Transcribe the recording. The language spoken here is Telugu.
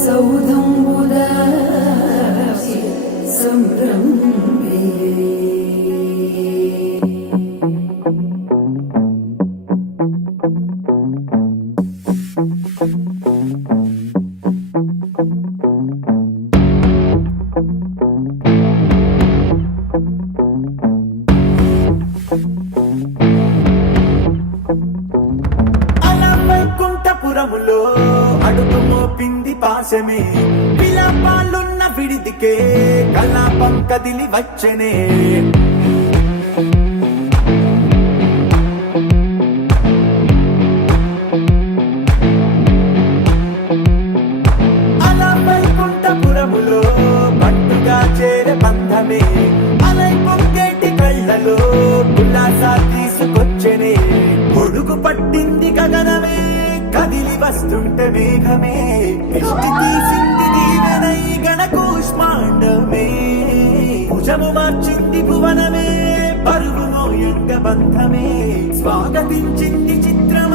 సౌధంబుదాసి సంభ్రమే వైకుంఠపురములో అడుగు మోపింది పాశమే విలాపాలున్న విడిదికే కలాపం కదిలి వచ్చనే అలా వైకుంఠపురములో పట్టుగా చేరే బంధమే అలై పొంగేటి కళ్ళలో ఉల్లాసా తీసుకొచ్చనే పొడుగు పట్టింది గగనమే కదిలి వస్తుంటే మేఘమే దృష్టి తీసింది దీవెనై గణకూష్మాండమే భుజము మార్చింది భువనమే పరుగు మోయంగ బంధమే స్వాగతించింది చిత్రం